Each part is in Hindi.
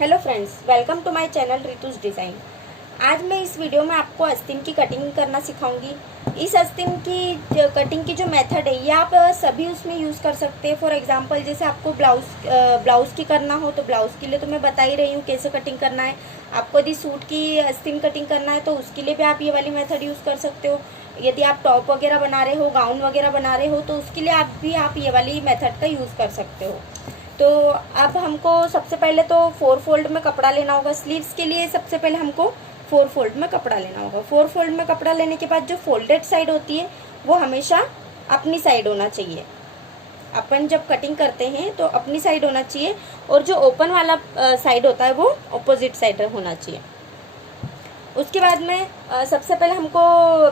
Hello friends, welcome to my channel Ritu's design. आज मैं इस वीडियो में आपको आस्तीन की कटिंग करना सिखाऊंगी। इस आस्तीन की कटिंग की जो मेथड है ये आप सभी उसमें यूज़ कर सकते हैं। फॉर एग्जांपल जैसे आपको ब्लाउज़ की करना हो तो ब्लाउज़ के लिए तो मैं बता ही रही हूँ कैसे कटिंग करना है। आपको यदि सूट की आस्तीन कटिंग करना है तो उसके लिए भी आप ये वाली मेथड यूज़ कर सकते हो। यदि आप टॉप वगैरह बना रहे हो, गाउन वगैरह बना रहे हो तो उसके लिए आप ये वाली मेथड का यूज़ कर सकते हो। तो अब हमको सबसे पहले तो 4 फोल्ड में कपड़ा लेना होगा। स्लीव्स के लिए सबसे पहले हमको 4 फोल्ड में कपड़ा लेना होगा। 4 फोल्ड में कपड़ा लेने के बाद जो फोल्डेड साइड होती है वो हमेशा अपनी साइड होना चाहिए। अपन जब कटिंग करते हैं तो अपनी साइड होना चाहिए और जो ओपन वाला साइड होता है वो ऑपोजिट साइड होना चाहिए। उसके बाद में सबसे पहले हमको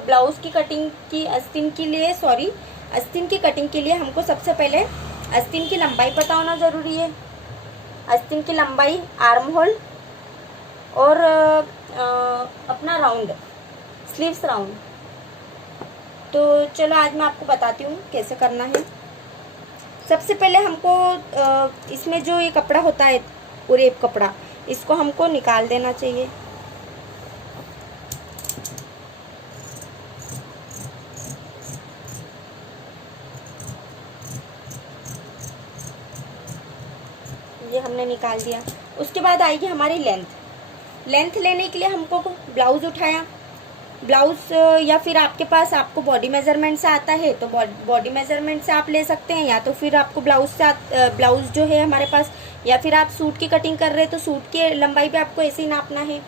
ब्लाउज की कटिंग की आस्तीन की कटिंग के लिए हमको सबसे पहले आस्तीन की लंबाई पता होना ज़रूरी है। आस्तीन की लंबाई, आर्म होल और अपना राउंड, स्लीव्स राउंड। तो चलो आज मैं आपको बताती हूँ कैसे करना है। सबसे पहले हमको इसमें जो ये कपड़ा होता है उरेप कपड़ा, इसको हमको निकाल देना चाहिए। ये हमने निकाल दिया। उसके बाद आएगी हमारी लेंथ लेने के लिए हमको ब्लाउज उठाया। ब्लाउज या फिर आपके पास आपको बॉडी मेजरमेंट से आता है तो बॉडी मेजरमेंट से आप ले सकते हैं, या तो फिर आपको ब्लाउज जो है हमारे पास, या फिर आप सूट की कटिंग कर रहे हैं तो सूट की लंबाई भी आपको ऐसे ही नापना है।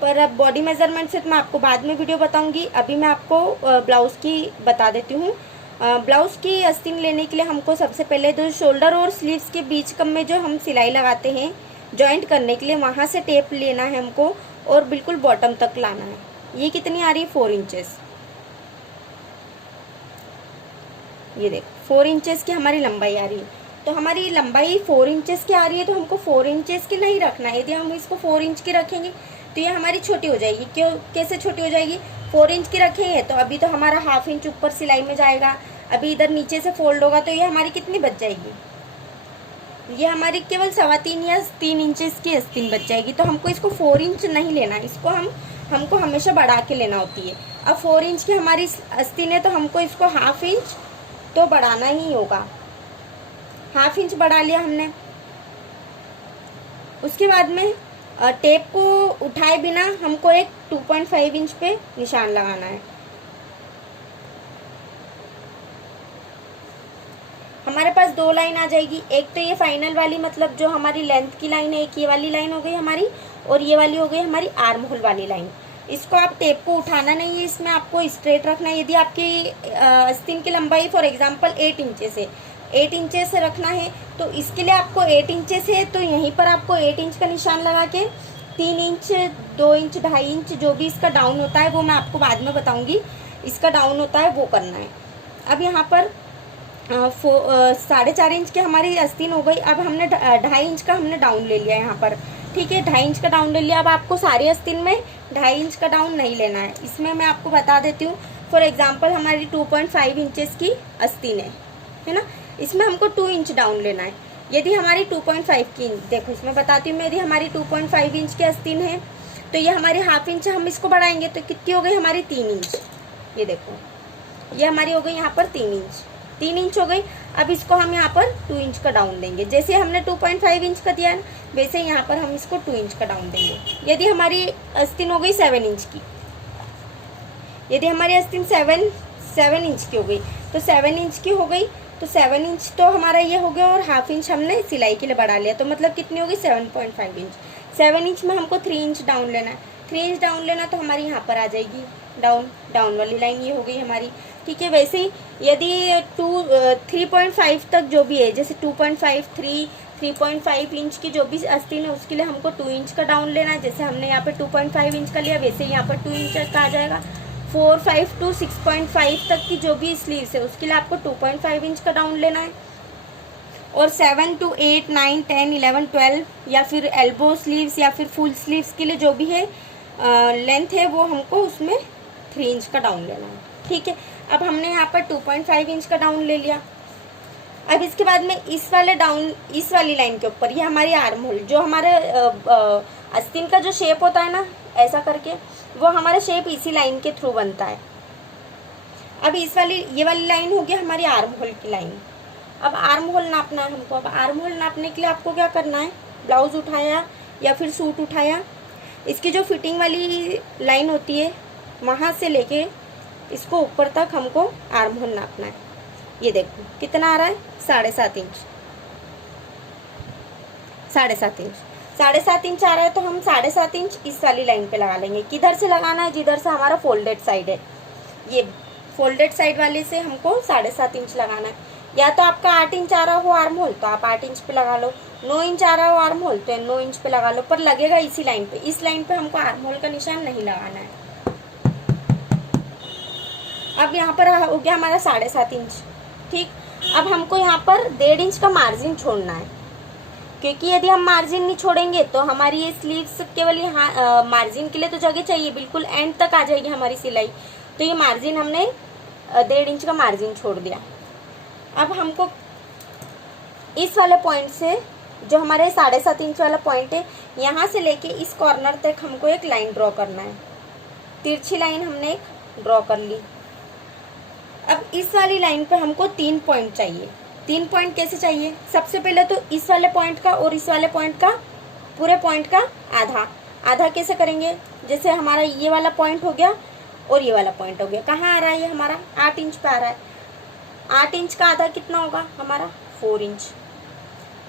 पर अब बॉडी मेजरमेंट से तो मैं आपको बाद में वीडियो बताऊंगी। अभी मैं आपको ब्लाउज की बता देती हूँ। ब्लाउज की आस्तीन लेने के लिए हमको सबसे पहले जो शोल्डर और स्लीव्स के बीच कम में जो हम सिलाई लगाते हैं जॉइंट करने के लिए, वहाँ से टेप लेना है हमको और बिल्कुल बॉटम तक लाना है। ये कितनी आ रही है? 4 इंचेस। ये देखो 4 इंचेस की हमारी लंबाई आ रही है। तो हमारी लंबाई 4 इंचेस की आ रही है तो हमको 4 इंचेस की नहीं रखना है। यदि हम इसको 4 इंच की रखेंगे तो ये हमारी छोटी हो जाएगी। क्यों, कैसे छोटी हो जाएगी? 4 इंच की रखेंगे तो अभी तो हमारा ½ इंच ऊपर सिलाई में जाएगा। अभी इधर नीचे से फोल्ड होगा तो ये हमारी कितनी बच जाएगी? ये हमारी केवल 3.25 या 3 इंचेस की आस्तीन बच जाएगी। तो हमको इसको 4 इंच नहीं लेना, इसको हमको हमेशा बढ़ा के लेना होती है। अब 4 इंच की हमारी आस्तीन है तो हमको इसको ½ इंच तो बढ़ाना ही होगा। ½ इंच बढ़ा लिया हमने। उसके बाद में टेप को उठाए बिना हमको एक 2.5 इंच पे निशान लगाना है। हमारे पास 2 लाइन आ जाएगी। एक तो ये फाइनल वाली, मतलब जो हमारी लेंथ की लाइन है, एक ये वाली लाइन हो गई हमारी, और ये वाली हो गई हमारी आर्म होल वाली लाइन। इसको आप टेप को उठाना नहीं है, इसमें आपको स्ट्रेट रखना है। यदि आपकी आस्तीन की लंबाई फॉर एग्जांपल 8 इंचेस है, 8 इंचेस से रखना है तो इसके लिए आपको 8 इंचेस है तो यहीं पर आपको 8 इंच का निशान लगा के 3 इंच, 2 इंच, 2.5 इंच जो भी इसका डाउन होता है वो मैं आपको बाद में बताऊंगी। इसका डाउन होता है वो करना है। अब यहाँ पर 4.5 इंच की हमारी आस्तीन हो गई। अब हमने 2.5 इंच का हमने डाउन ले लिया यहाँ पर, ठीक है। 2.5 इंच का डाउन ले लिया। अब आपको सारी आस्तीन में 2.5 इंच का डाउन नहीं लेना है। इसमें मैं आपको बता देती हूँ। फॉर एग्जांपल हमारी 2.5 इंचेस की आस्तीन है ना, इसमें हमको 2 इंच डाउन लेना है। यदि हमारी 2.5 की, देखो इसमें बताती हूँ मैं, यदि हमारी 2.5 इंच की आस्तीन है तो ये हमारी ½ इंच हम इसको बढ़ाएंगे तो कितनी हो गई हमारी? 3 इंच। ये देखो ये हमारी हो गई यहाँ पर 3 इंच हो गई। अब इसको हम यहाँ पर 2 इंच का डाउन देंगे। जैसे हमने 2.5 इंच का दिया है वैसे यहाँ पर हम इसको 2 इंच का डाउन देंगे। यदि हमारी आस्तीन हो गई 7 इंच की, यदि हमारी आस्तीन 7 इंच की हो गई तो 7 इंच की हो गई तो 7 इंच तो हमारा ये हो गया और ½ इंच हमने सिलाई के लिए बढ़ा लिया। तो मतलब कितनी हो गई? 7.5 इंच। 7 इंच में हमको 3 इंच डाउन लेना है। 3 इंच डाउन लेना तो हमारी यहाँ पर आ जाएगी डाउन वाली लाइन, ये हो गई हमारी, ठीक है। वैसे ही यदि 3.5 तक जो भी है, जैसे 2.5, 3.5 इंच की जो भी आस्तीन है उसके लिए हमको 2 इंच का डाउन लेना है। जैसे हमने यहाँ पे 2.5 इंच का लिया वैसे ही यहाँ पर 2 इंच का आ जाएगा। 4, 5 to 6.5 तक की जो भी स्लीव्स है उसके लिए आपको 2.5 इंच का डाउन लेना है। और 7 to 8, 9, 10, 11, 12 या फिर एल्बो स्लीव्स या फिर फुल स्लीव्स के लिए जो भी है लेंथ है वो हमको उसमें 3 इंच का डाउन लेना है, ठीक है। अब हमने यहाँ पर 2.5 इंच का डाउन ले लिया। अब इसके बाद में इस वाले डाउन, इस वाली लाइन के ऊपर, ये हमारी आर्म होल, जो हमारे आस्तीन का जो शेप होता है ना ऐसा करके, वो हमारा शेप इसी लाइन के थ्रू बनता है। अब इस वाली, ये वाली लाइन हो गया हमारी आर्म होल की लाइन। अब आर्म होल नापना है हमको। अब आर्म होल नापने के लिए आपको क्या करना है, ब्लाउज उठाया या फिर सूट उठाया, इसकी जो फिटिंग वाली लाइन होती है वहाँ से लेके इसको ऊपर तक हमको आर्म होल नापना है। ये देखो कितना आ रहा है, 7.5 इंच, 7.5 इंच, 7.5 इंच आ रहा है। तो हम 7.5 इंच इस वाली लाइन पे लगा लेंगे। किधर से लगाना है, जिधर से हमारा फोल्डेड साइड है, ये फोल्डेड साइड वाले से हमको 7.5 इंच लगाना है। या तो आपका 8 इंच आ रहा हो आर्म होल तो आप 8 इंच पे लगा लो, 9 इंच आ रहा हो आर्म होल तो 9 इंच पे लगा लो, पर लगेगा इसी लाइन पे। इस लाइन पे हमको आर्म होल का निशान नहीं लगाना है। अब यहाँ पर हो गया हमारा 7.5 इंच, ठीक। अब हमको यहाँ पर 1.5 इंच का मार्जिन छोड़ना है, क्योंकि यदि हम मार्जिन नहीं छोड़ेंगे तो हमारी ये स्लीव्स केवल यहाँ मार्जिन के लिए तो जगह चाहिए, बिल्कुल एंड तक आ जाएगी हमारी सिलाई। तो ये मार्जिन हमने 1.5 इंच का मार्जिन छोड़ दिया। अब हमको इस वाले पॉइंट से, जो हमारे 7.5 इंच वाला पॉइंट है, यहाँ से लेके इस कॉर्नर तक हमको एक लाइन ड्रॉ करना है। तिरछी लाइन हमने एक ड्रॉ कर ली। अब इस वाली लाइन पे हमको 3 पॉइंट चाहिए। 3 पॉइंट कैसे चाहिए, सबसे पहले तो इस वाले पॉइंट का और इस वाले पॉइंट का, पूरे पॉइंट का आधा। आधा कैसे करेंगे, जैसे हमारा ये वाला पॉइंट हो गया और ये वाला पॉइंट हो गया, कहाँ आ रहा है ये हमारा 8 इंच पे आ रहा है। 8 इंच का आधा कितना होगा हमारा 4 इंच।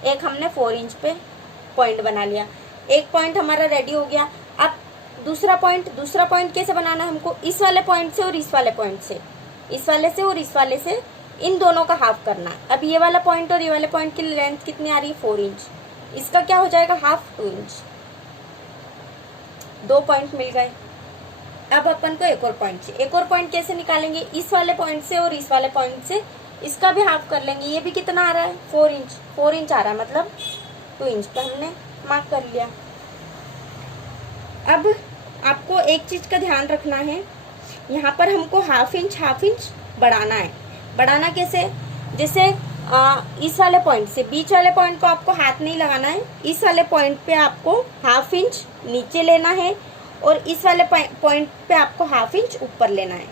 एक हमने 4 इंच पे पॉइंट बना लिया, एक पॉइंट हमारा रेडी हो गया। अब दूसरा पॉइंट कैसे बनाना है हमको, इस वाले पॉइंट से और इस वाले पॉइंट से, इस वाले से और इस वाले से, इन दोनों का हाफ करना है। अब ये वाला पॉइंट और ये वाले पॉइंट की लेंथ कितनी आ रही है 4 इंच, इसका क्या हो जाएगा हाफ 2 इंच। 2 पॉइंट मिल गए। अब अपन को एक और पॉइंट चाहिए। एक और पॉइंट कैसे निकालेंगे, इस वाले पॉइंट से और इस वाले पॉइंट से, इसका भी हाफ कर लेंगे। ये भी कितना आ रहा है 4 इंच, 4 इंच आ रहा है, मतलब 2 इंच पे हमने मार्क कर लिया। अब आपको एक चीज का ध्यान रखना है, यहाँ पर हमको हाफ इंच बढ़ाना है। बढ़ाना कैसे, जैसे इस वाले पॉइंट से, बीच वाले पॉइंट को आपको हाथ नहीं लगाना है, इस वाले पॉइंट पे आपको हाफ इंच नीचे लेना है और इस वाले पॉइंट पे आपको हाफ इंच ऊपर लेना है,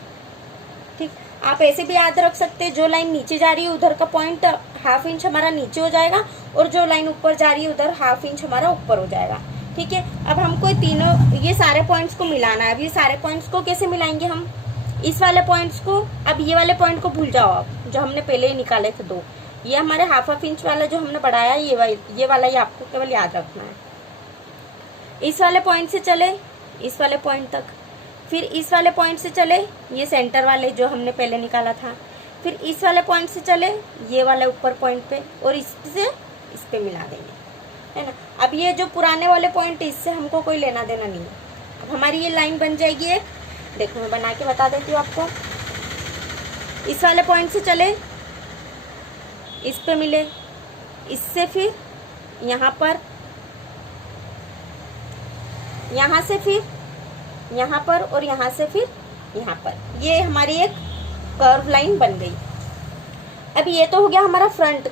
ठीक। आप ऐसे भी याद रख सकते हैं, जो लाइन नीचे जा रही है उधर का पॉइंट हाफ इंच हमारा नीचे हो जाएगा और जो लाइन ऊपर जा रही है उधर हाफ इंच हमारा ऊपर हो जाएगा, ठीक है। अब हमको तीनों, ये सारे पॉइंट्स को मिलाना है। अब ये सारे पॉइंट्स को कैसे मिलाएंगे हम, इस वाले पॉइंट्स को, अब ये वाले पॉइंट को भूल जाओ आप, जो हमने पहले ही निकाले थे 2, ये हमारे हाफ इंच वाला जो हमने बढ़ाया, ये वाला ही आपको केवल याद रखना है। इस वाले पॉइंट से चले इस वाले पॉइंट तक, फिर इस वाले पॉइंट से चले ये सेंटर वाले जो हमने पहले निकाला था, फिर इस वाले पॉइंट से चले ये वाले ऊपर पॉइंट पे और इससे इस पे मिला देंगे, है ना। अब ये जो पुराने वाले पॉइंट, इससे हमको कोई लेना देना नहीं है। अब हमारी ये लाइन बन जाएगी एक, देखो मैं बना के बता देती हूँ आपको। इस वाले पॉइंट से चले, इस पे मिले, इससे फिर यहाँ पर, यहाँ से फिर यहाँ पर और यहाँ से फिर यहाँ पर, ये हमारी एक कर्व लाइन बन गई। अब ये तो हो गया हमारा फ्रंट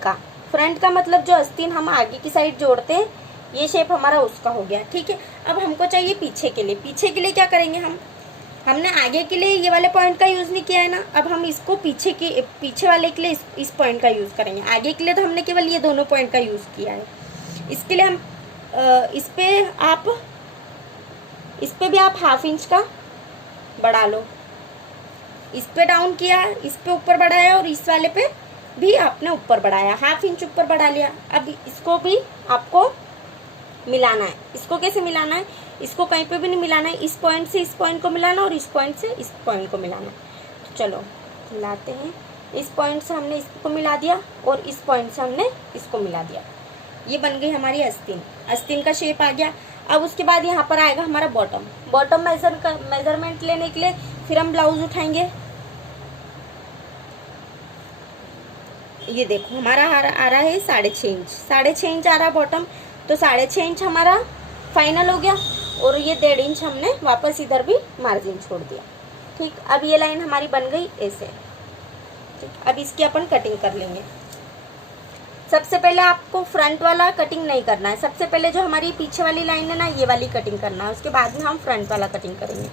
का मतलब जो आस्तीन हम आगे की साइड जोड़ते हैं, ये शेप हमारा उसका हो गया, ठीक है। अब हमको चाहिए पीछे के लिए क्या करेंगे हमने आगे के लिए ये वाले पॉइंट का यूज़ नहीं किया है ना, अब हम इसको पीछे वाले के लिए इस पॉइंट का यूज़ करेंगे। आगे के लिए तो हमने केवल ये दोनों पॉइंट का यूज़ किया है। इसके लिए हम इस पे भी आप हाफ इंच का बढ़ा लो, इस पे डाउन किया, इस पे ऊपर बढ़ाया और इस वाले पे भी आपने ऊपर बढ़ाया, हाफ इंच ऊपर बढ़ा लिया। अब इसको भी आपको मिलाना है। इसको कैसे मिलाना है, इसको कहीं पे भी नहीं मिलाना है, इस पॉइंट से इस पॉइंट को मिलाना और इस पॉइंट से इस पॉइंट को मिलाना। तो चलो मिलाते हैं। इस पॉइंट से हमने इसको मिला दिया और इस पॉइंट से हमने इसको मिला दिया, ये बन गई हमारी आस्तीन का शेप आ गया। अब उसके बाद यहाँ पर आएगा हमारा बॉटम मेजरमेंट लेने के लिए फिर हम ब्लाउज उठाएंगे। ये देखो हमारा आ रहा है 6.5 इंच, 6.5 इंच आ रहा है बॉटम, तो 6.5 इंच हमारा फाइनल हो गया और ये 1.5 इंच हमने वापस इधर भी मार्जिन छोड़ दिया, ठीक। अब ये लाइन हमारी बन गई ऐसे, ठीक। अब इसकी अपन कटिंग कर लेंगे। सबसे पहले आपको फ्रंट वाला कटिंग नहीं करना है, सबसे पहले जो हमारी पीछे वाली लाइन है ना, ये वाली कटिंग करना है, उसके बाद में हम फ्रंट वाला कटिंग करेंगे।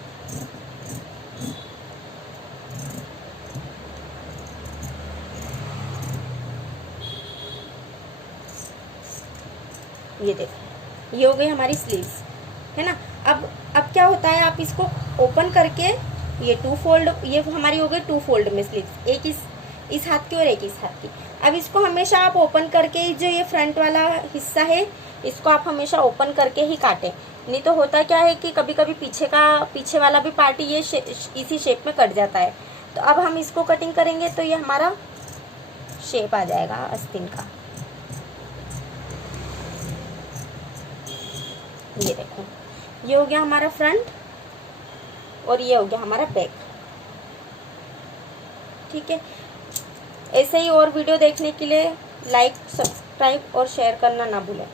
ये देखो, ये हो गई हमारी स्लीव्स, है ना। अब क्या होता है, आप इसको ओपन करके ये 2 फोल्ड, ये हमारी हो गई 2 फोल्ड में स्लीव्स, एक इस हाथ की और एक इस हाथ की। अब इसको हमेशा आप ओपन करके, जो ये फ्रंट वाला हिस्सा है इसको आप हमेशा ओपन करके ही काटें, नहीं तो होता क्या है कि कभी कभी पीछे वाला भी पार्ट ये इसी शेप में कट जाता है। तो अब हम इसको कटिंग करेंगे तो ये हमारा शेप आ जाएगा आस्तीन का। ये देखो, ये हो गया हमारा फ्रंट और ये हो गया हमारा बैक। ठीक है, ऐसे ही और वीडियो देखने के लिए लाइक, सब्सक्राइब और शेयर करना ना भूलें।